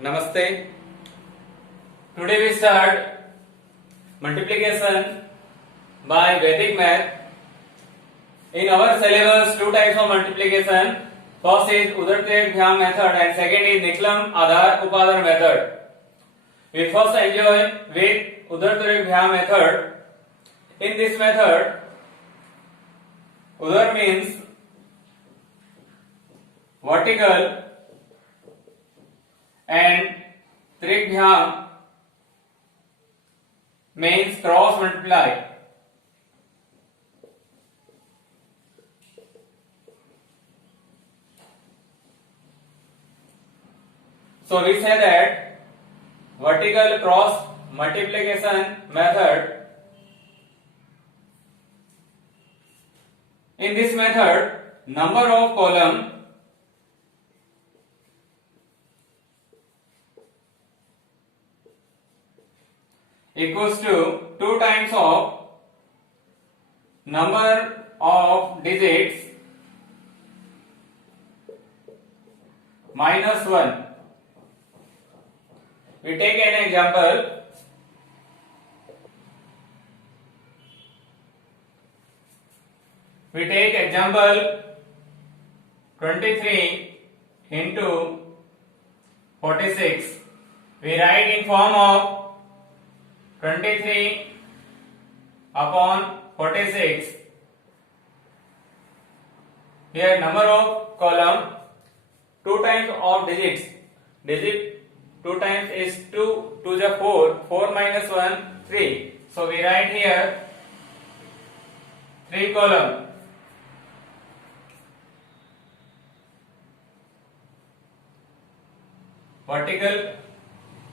Namaste. Today we start multiplication by Vedic math. In our syllabus, two types of multiplication. First is Udartrek Bhyam method and second is Niklam Adhar Upadar method. We first enjoy with Udartrek Bhyam method. In this method, Udar means vertical and Trikbhyam means cross multiply. So we say that vertical cross multiplication method. In this method, number of column equals to 2 times of number of digits minus 1. We take an example. We take example 23 into 46. We write in form of 23 upon 46. Here number of column 2 times of digits. Digit 2 times is 2 to the 4. 4 minus 1 3. So we write here 3 column. Vertical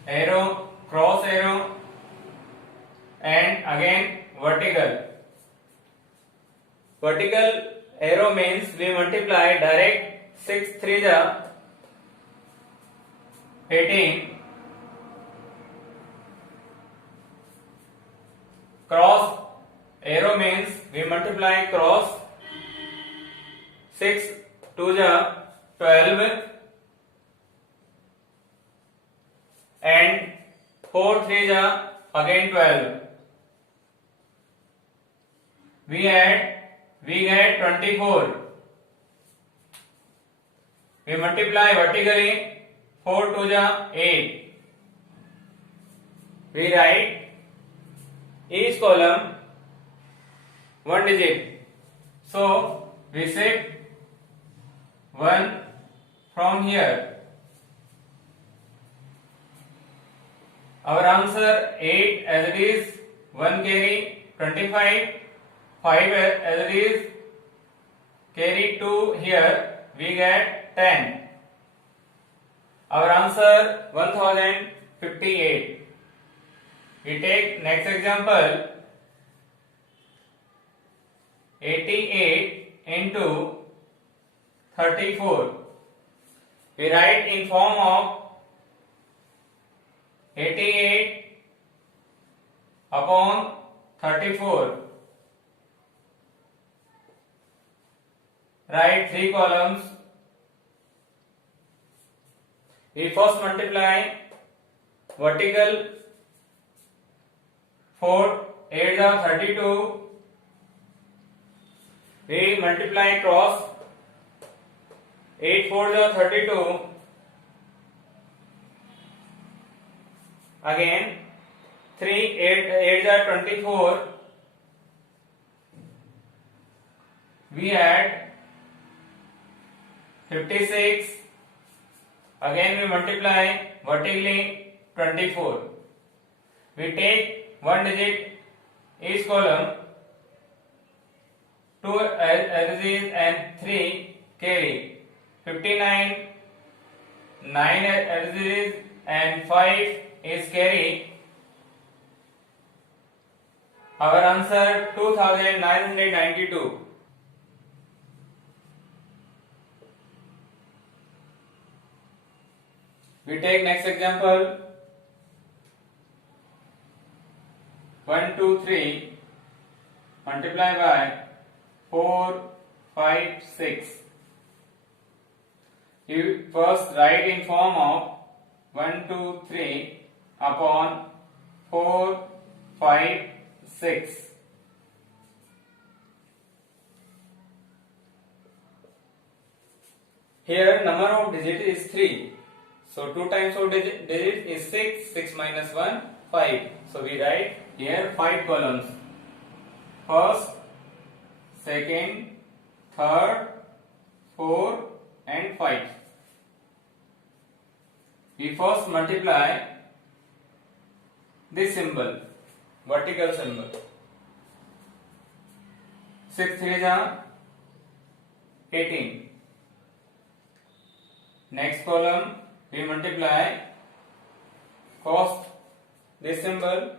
arrow, cross arrow, and again vertical. Vertical arrow means we multiply direct 6 3 the 18. Cross arrow means we multiply cross 6 2 the 12 and 4 3 the again 12. We get 24. We multiply vertically 4 to the 8. We write each column 1 digit. So we shift 1 from here. Our answer 8 as it is, 1 carry 25, 5 as it is, carry 2 here, we get 10. Our answer 1058. We take next example 88 into 34. We write in form of 88 upon 34. Write 3 columns. We first multiply vertical 4 8 are 32. We multiply cross 8 4 are 32. Again 3 8 are 24. We add 56. Again we multiply vertically 24. We take 1 digit each column, 2 as it is and 3 carry. 59, 9 as it is and 5 is carry. Our answer 2992. We take next example 1 2 3 multiply by 4 5 6. You first write in form of 1, 2, 3 upon 4, 5, 6. Here number of digit is 3. So 2 times of digit is 6. 6 minus 1, 5. So we write here 5 columns. First, second, third, fourth and 5. We first multiply this symbol, vertical symbol. 6 3 are 18. Next column we multiply cross this symbol,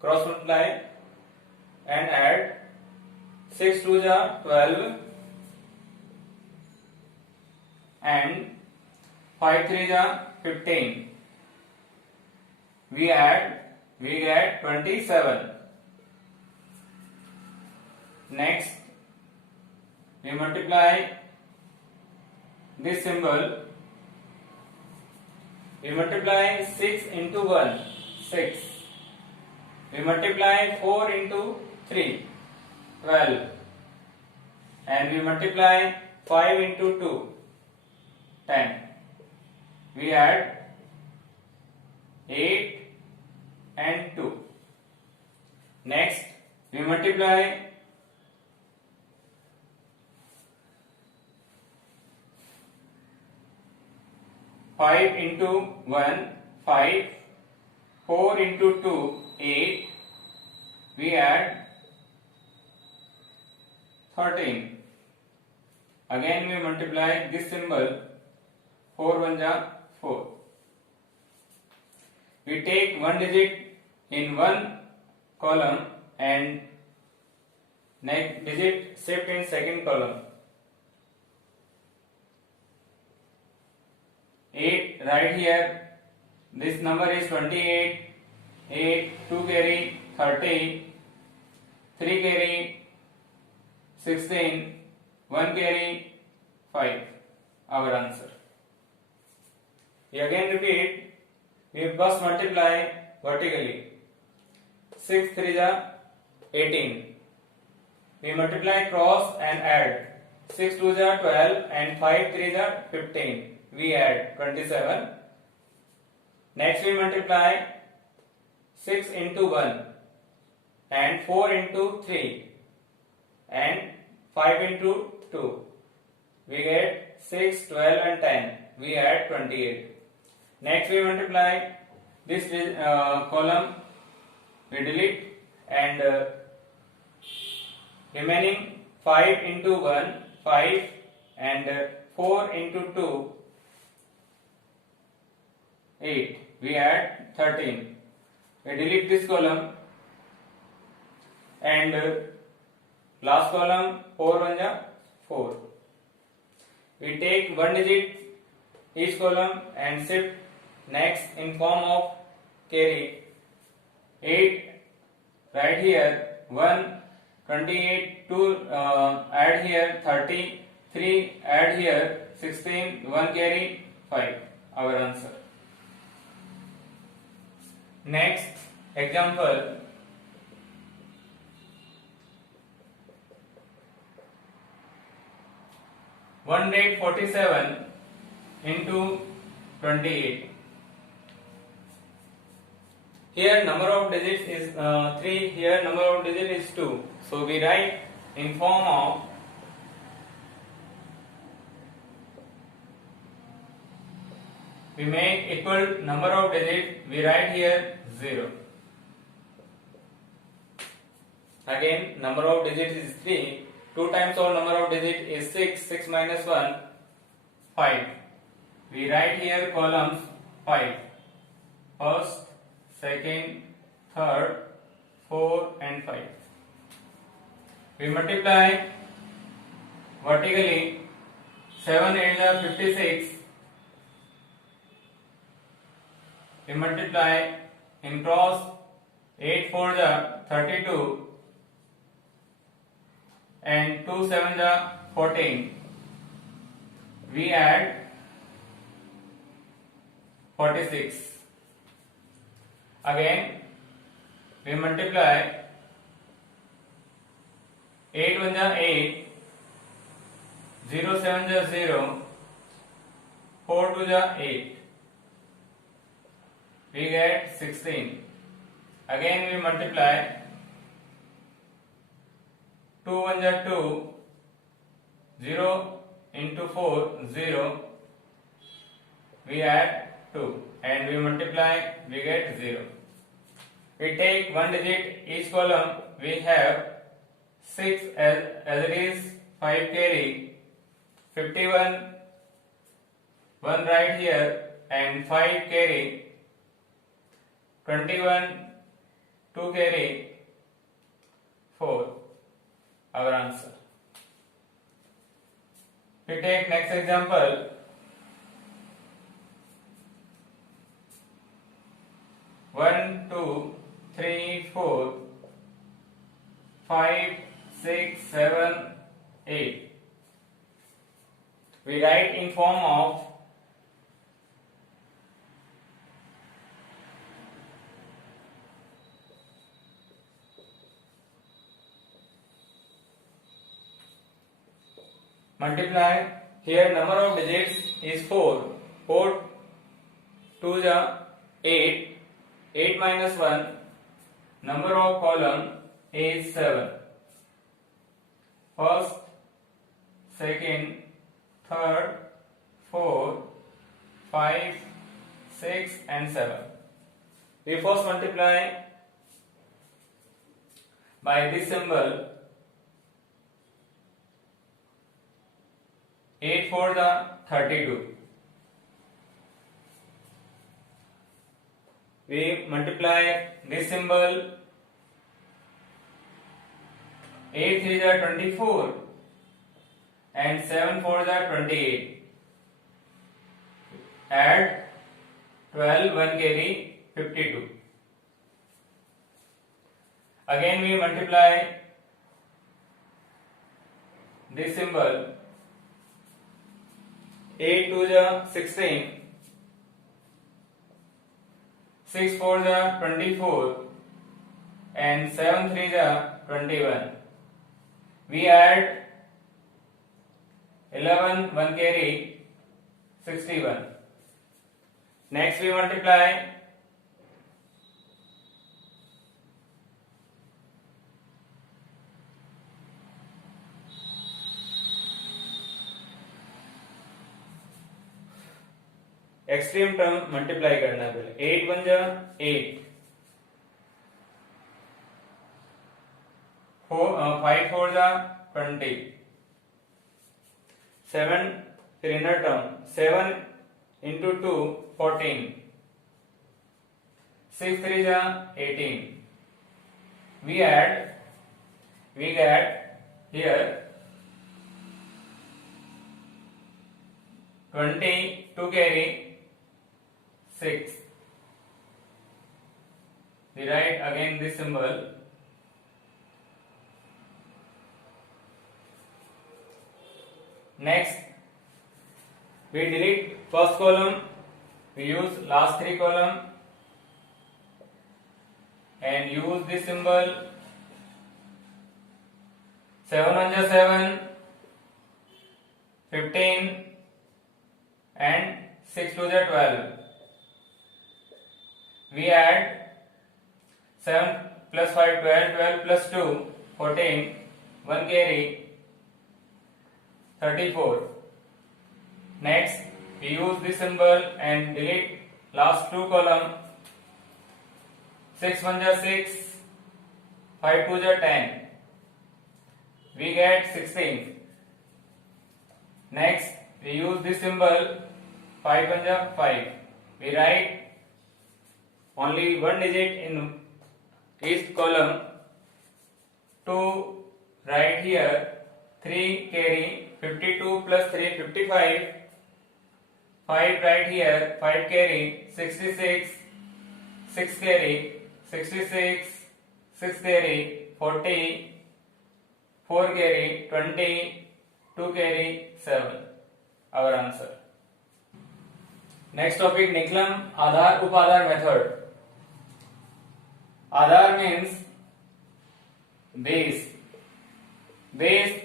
cross multiply and add. 6 2 are 12 and 5 3 are 15. We get 27. Next we multiply this symbol. We multiply 6 into 1, 6. We multiply 4 into 3, 12. And we multiply 5 into 2, 10. We add 8 and 2. Next, we multiply 5 into 1, 5, 4 into 2, 8, we add 13. Again we multiply this symbol, 4 1 ja 4. We take one digit in one column and next digit shift in second column. 8 right here, this number is 28, 8, 2 carry 30, 3 carry 16, 1 carry 5, our answer. We again repeat, we first multiply vertically, 6 3 are 18, we multiply cross and add, 6 2 are 12 and 5 3 are 15. We add 27. Next we multiply 6 into 1 and 4 into 3 and 5 into 2. We get 6, 12 and 10. We add 28. Next we multiply this column, we delete and remaining 5 into 1, 5 and 4 into 2, 8. We add 13. We delete this column and last column 4 1 ja 4. We take one digit each column and shift next in form of carry. 8 right here, 1, 28, 2 add here, 30, 3 add here, 16, 1 carry, 5. Our answer. Next example, one rate 47 into 28. Here number of digits is 3. Here number of digits is 2. So we write in form of we make equal number of digits. We write here 0. Again number of digits is 3. 2 times of number of digits is 6. 6 minus 1, 5. We write here columns 5. First, second, third, fourth and 5. We multiply vertically 7 8 are 56. We multiply in cross 8 4 are 32 and 2 7 are 14. We add 46. Again we multiply 8 1 जा 8, 0 7 जा 0, 4 2 जा 8. We get 16. Again we multiply 2 1 जा 2, 0 into 4 0. We add 2 and we multiply, we get 0. We take one digit each column. We have 6 as it is 5 carry, 51 1 right here and 5 carry, 21 2 carry 4. Our answer. We take next example. 1 2 3 4 5 6 7 8. We write in form of multiply. Here number of digits is 4. 4 2 ja 8. 8 minus 1. Number of column is 7. First, second, third, 4, 5, 6 and 7. We first multiply by this symbol. 8 4 the 32. We multiply this symbol. 8 3 the 24 and 7 4 the 28. Add 12 1 carry 52. Again we multiply this symbol. 8 2 the 16, 6 4 the 24 and 7 3 the 21. We add 11 1 carry 61. Next we multiply extreme term multiply करना है पहले. 8 1 जा 8, 5 4 जा 20, 7 फिर inner term 7 into 2 14, 6 3 जा 18. We get here 22 carry 6. We write again this symbol. Next, we delete first column. We use last 3 column and use this symbol. 7 1 ja 7, 15 and 6 2 ja 12. We add 7 plus 5 12, 12 plus 2 14, 1 carry 34. Next we use this symbol and delete last 2 column. 6 1 ja 6, 5 2 ja 10. We get 16. Next we use this symbol. 5 1 ja 5. We write only one digit in each column. 2 right here, 3 carry 52 plus 3 55, 5 right here, 5 carry 66, 6 carry 66, 6 carry 40, 4 carry 20, 2 carry 7. Our answer. Next topic, Niklam Aadhar Upadhar method. Aadhar means base. Base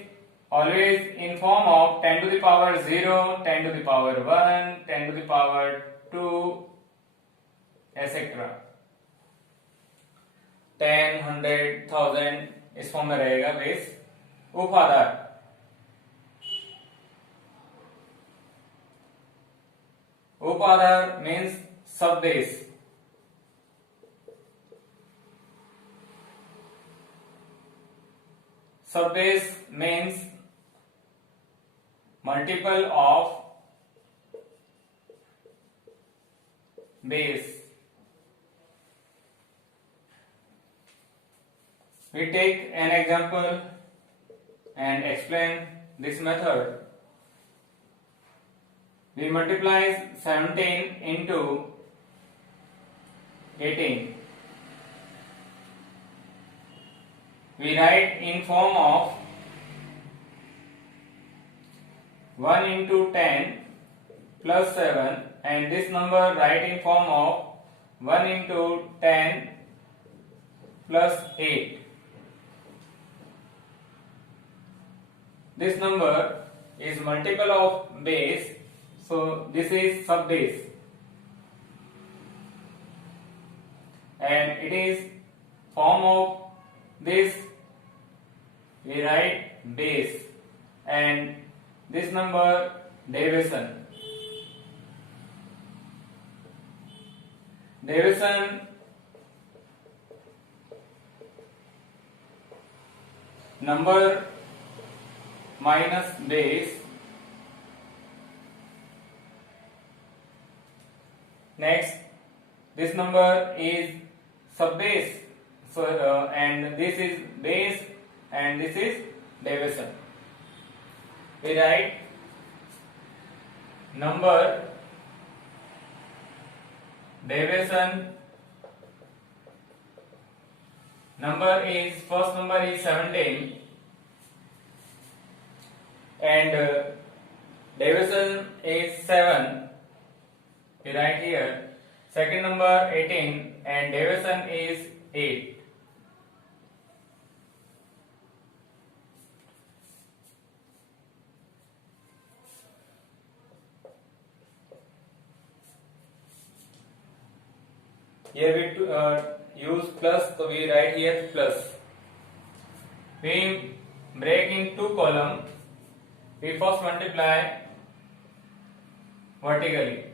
always in form of 10 to the power 0, 10 to the power 1, 10 to the power 2, etc. 10, 100, 1000 इस form में रहेगा base. उपाधार, उपाधार means sub base. Sub base means multiple of base. We take an example and explain this method. We multiply 17 into 18. We write in form of 1 into 10 plus 7, and this number write in form of 1 into 10 plus 8. This number is multiple of base, so this is sub base, and it is form of this. We write base, and this number division. Division number minus base. Next, this number is sub base, so and this is base and this is division. We write number division. Number is, first number is 17 and division is 7. We write here. Second number 18 and division is 8. Here we use plus, so we write here plus. We break in two columns. We first multiply vertically.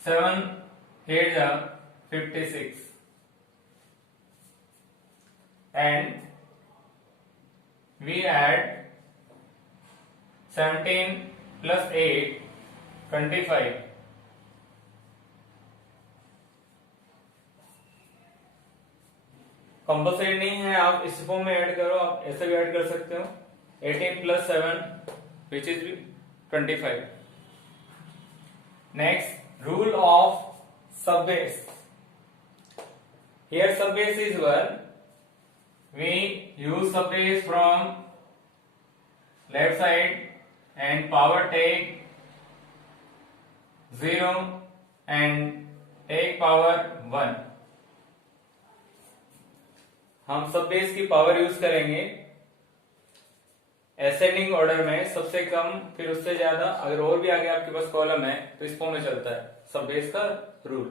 7 8 are 56, and we add 17 plus 8 25. Compulsory नहीं है, आप इस form में add करो, आप ऐसे भी add कर सकते हो. 18 plus 7 which is 25. Next, rule of subbase. Here subbase is 1. We use subbase from left side and power take 0 and take power 1. हम सब बेस की पावर यूज करेंगे एसेंडिंग ऑर्डर में, सबसे कम फिर उससे ज्यादा, अगर और भी आगे आपके पास कॉलम है तो इस फॉर्म में चलता है सब बेस का rule.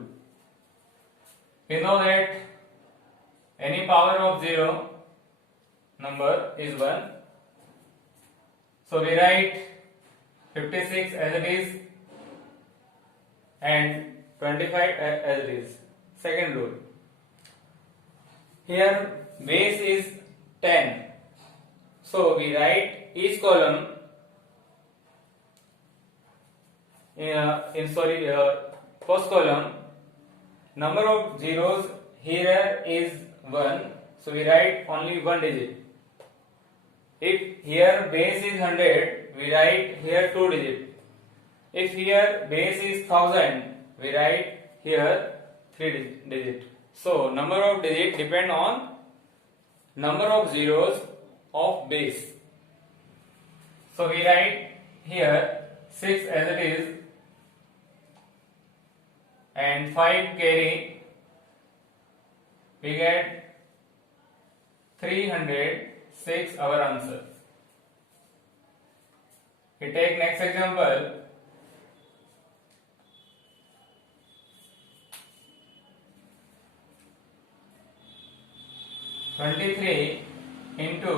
We know that any power of 0 number is 1, so we write 56 as it is and 25 as it is. Second rule. Here base is 10, so we write each column first column number of zeros here is 1, so we write only one digit. If here base is 100, we write here 2 digit. If here base is 1000, we write here 3 digit. So number of digit depend on number of zeros of base. So we write here 6 as it is, and 5 carry, we get 306 our answer. We take next example. (23) into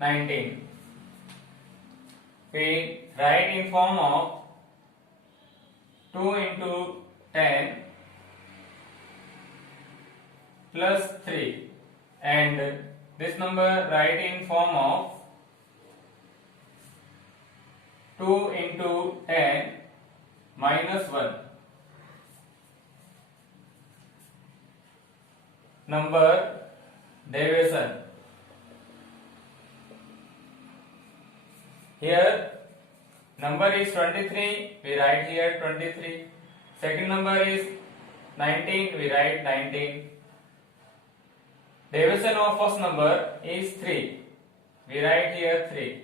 19. We write in form of 2 into 10 plus 3, and this number write in form of 2 into 10 minus 1. Number derivation. Here number is 23, we write here 23. Second number is 19, we write 19. Division of first number is 3, we write here 3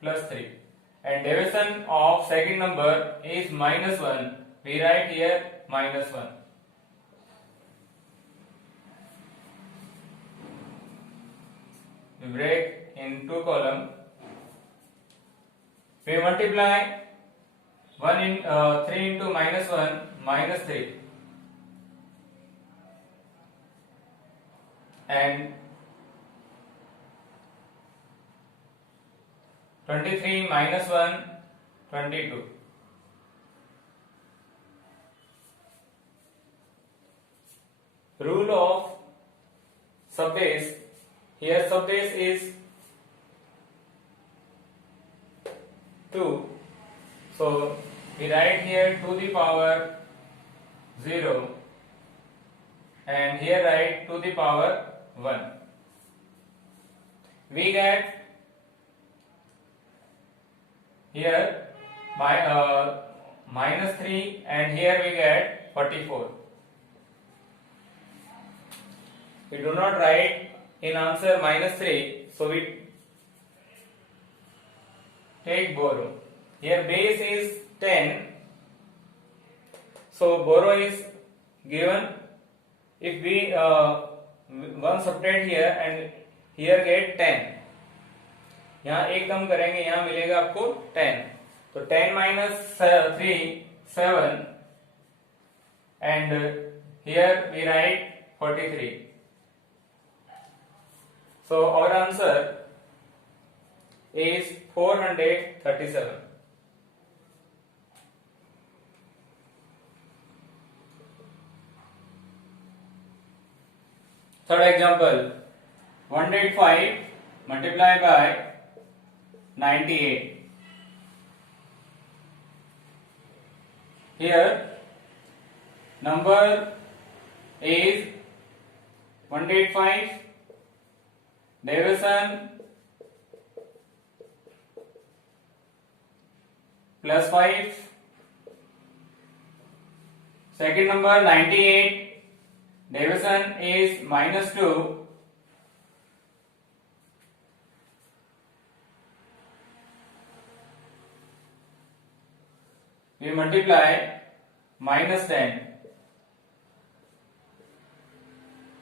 plus 3. And division of second number is minus 1, we write here minus 1. We break in two columns. We multiply 3 into minus 1 minus 3, and 23 minus 1 22. Rule of subbase. Here subbase is 2, so we write here to the power 0, and here write to the power 1. We get here minus 3, and here we get 44. We do not write in answer minus 3, so we take borrow. Here base is 10, so borrow is given. If we one subtract here and here get 10, यहाँ एक कम करेंगे, यहाँ मिलेगा आपको 10. तो 10 minus 3 7, and here we write 43. So our answer is 437. Third example, 105 multiplied by 98. Here number is 105, division plus 5. Second number 98, division is minus 2. We multiply minus 10.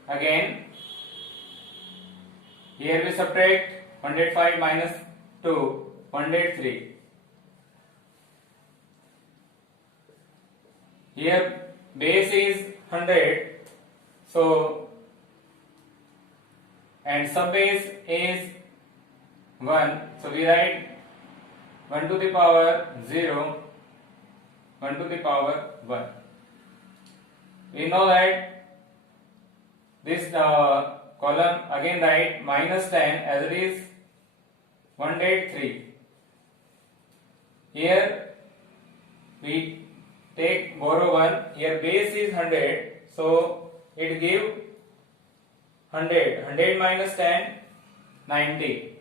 Again, here we subtract 105 minus 2, 103. Here base is 100, so, and subbase is 1, so we write 1 to the power 0, 1 to the power 1. We know that this column again write minus 10 as it is 103. Here we take borrow 1, here base is 100, so it give 100, 100 minus 10, 90,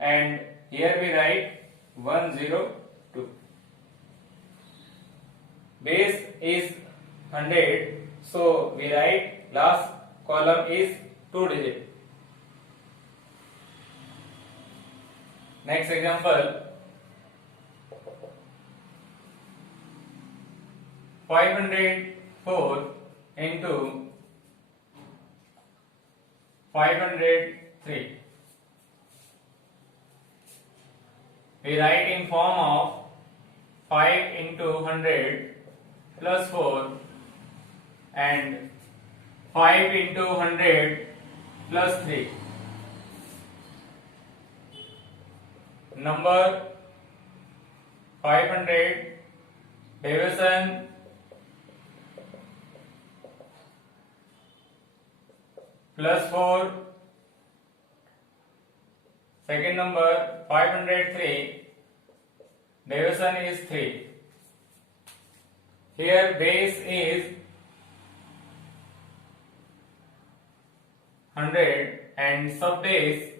and here we write 102. Base is 100, so we write last column is 2 digit. Next example, 504 into 503. We write in form of 5 into 100 plus 4 and 5 into 100 plus 3. Number 500 division plus 4. Second number 503 division is 3. Here base is 100 and sub base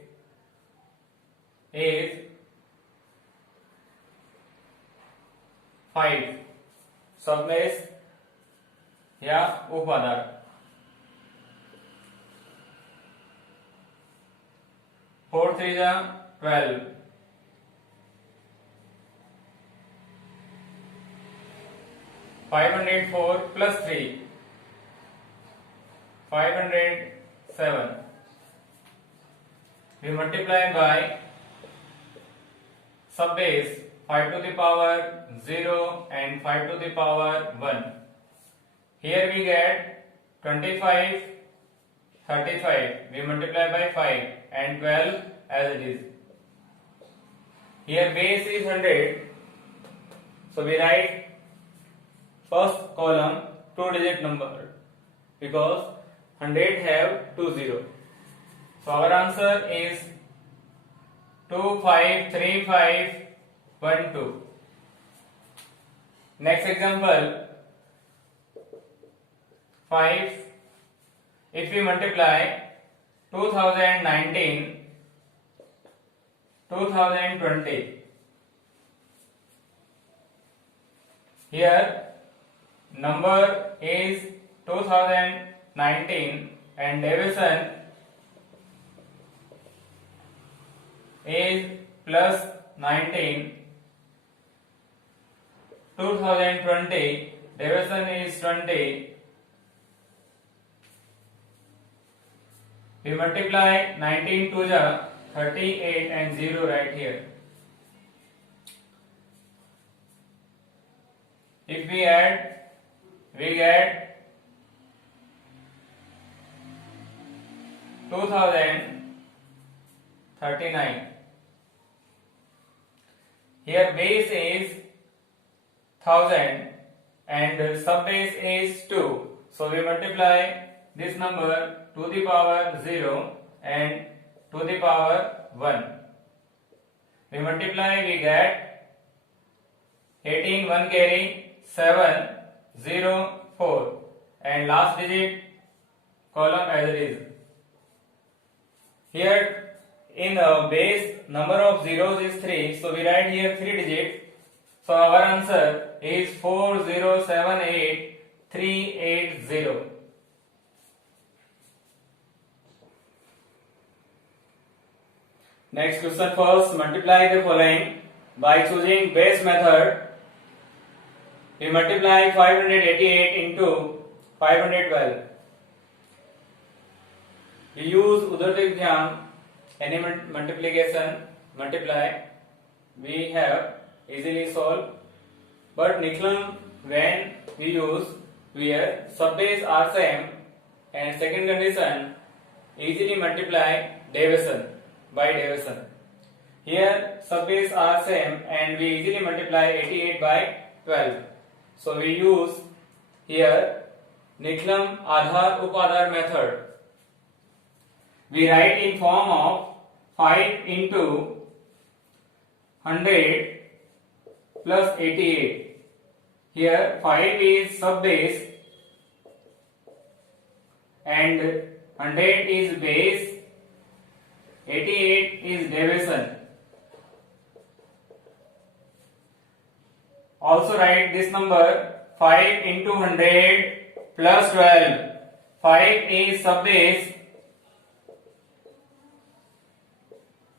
is 5. Sub base या उपादार. 4 3 जा 12. 504 plus 3 507. We multiply by sub base 5 to the power 0 and 5 to the power 1. Here we get 25, 35. We multiply by 5 and 12 as it is. Here base is 100. So we write first column 2-digit number because 100 have 2 0. So our answer is 253512. Next example, 5. If we multiply 2019 2020, here number is 2019 and division is plus 19. 2020 division is 20. We multiply 19 to the 38 and 0 right here. If we add, we get 2039. Here base is 1000 and sub base is 2. So we multiply this number to the power 0 and to the power 1. We multiply, we get 18 1 carry 7 0 4 and last digit column as it is. Here in base number of zeros is 3, so we write here 3 digits. So our answer is 4078380. Next question, first multiply the following by choosing base method. We multiply 588 into 512. We use Udartik Dhyan, any multiplication, multiply, we have easily solved. But Niklam, when we use where sub base are same and second condition, easily multiply division by division. Here sub base are same and we easily multiply 88 by 12. So we use here Niklam Adhar Upadhar method. We write in form of 5 into 100 plus 88. Here 5 is sub base and 100 is base, 88 is division. Also write this number 5 into 100 plus 12. 5 is sub base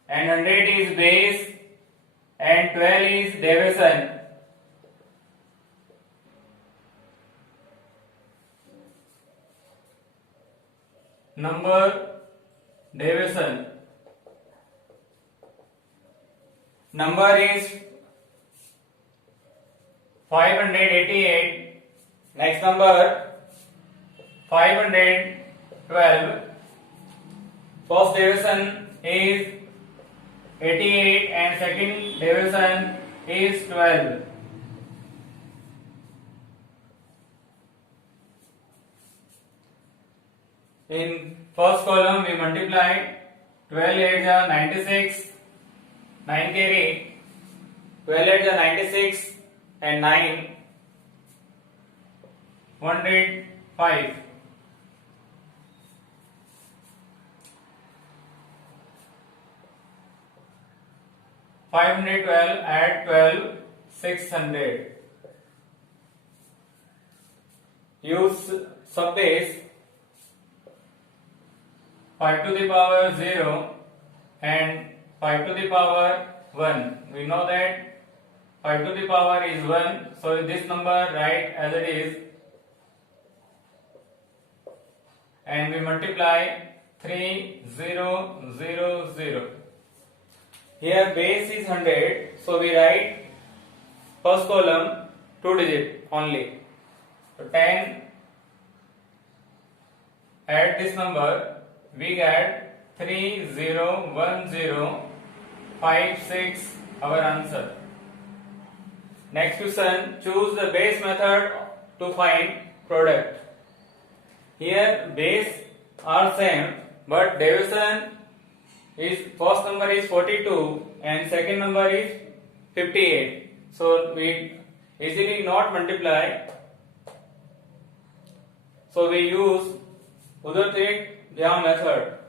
and 100 is base, and 12 is division. Number division. Number is 588. Next number 512. First division is 88 and second division is 12. In first column we multiply 12 8 are 96, 9 carry, 12 8 are 96 and 9 105. Add 12 600. Use subbase 5 to the power 0 and 5 to the power 1. We know that 5 to the power is 1, so this number write as it is, and we multiply 3 0 0 0. Here base is 100, so we write first column 2 digit only. So 10, add this number, we get 301056, our answer. Next question, choose the base method to find product. Here base are same, but division is first number is 42 and second number is 58. So we easily not multiply. So we use Udhartik-Jha method.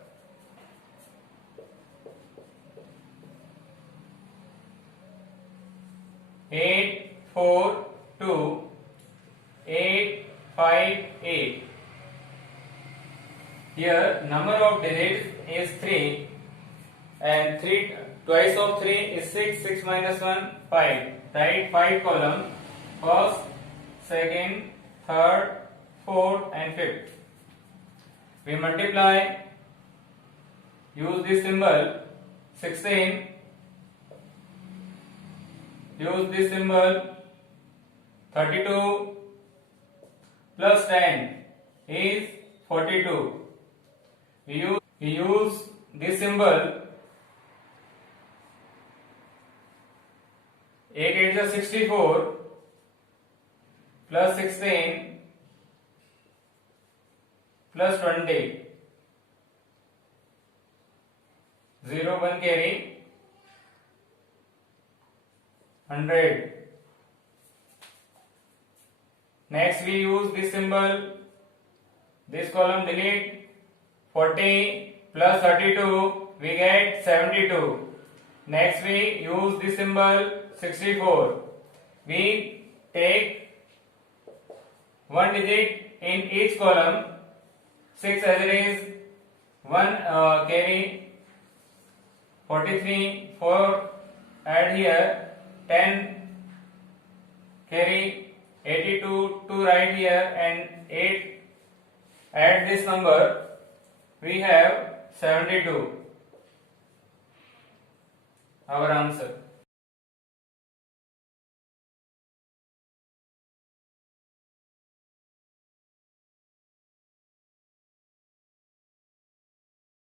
Eight, 4, 2, 8, 5, 8. Here number of digits is 3 and 3 twice of 3 is 6, 6 minus 1, 5. Write 5 column, first, second, third, fourth and fifth. We multiply, use this symbol, 16, use this symbol, 32 plus 10 is 42. We use this symbol, 8 8 is 64 plus 16 plus 20, 0 1 carry, 100. Next we use this symbol, this column delete, 40 plus 32 we get 72. Next we use this symbol, 64. We take one digit in each column, 6 as it is, 1 carry, 43, 4 add here, 10 carry, 82, 2 write here and 8 add this number, we have 72. Our answer.